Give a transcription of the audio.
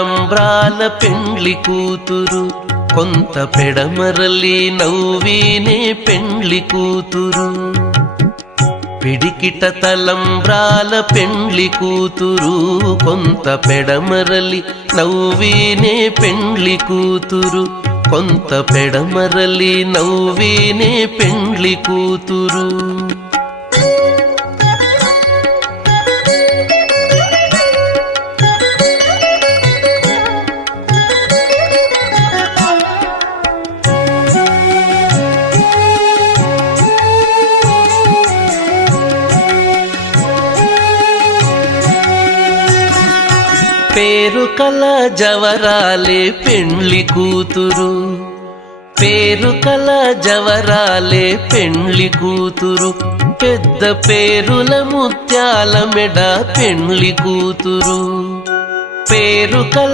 సంబ్రాల పెండ్లి కూతురు కొంత పెడమరలి నవ్వీనే పెండ్లి కూతురు. పిడికిట తలంబ్రాల పెండ్లి కూతురు కొంత పెడమరలి నవ్వీనే పెండ్లి కూతురు. కొంత పెడమరలి నవ్వీనే పెండ్లి కూతురు. పేరు కల జవరాలే పెండ్లి కూతురు. పేరు కల జవరాలే పెండ్లి కూతురు. పెద్ద పేరుల ముత్యాల మెడ పెండ్లి కూతురు. పేరు కల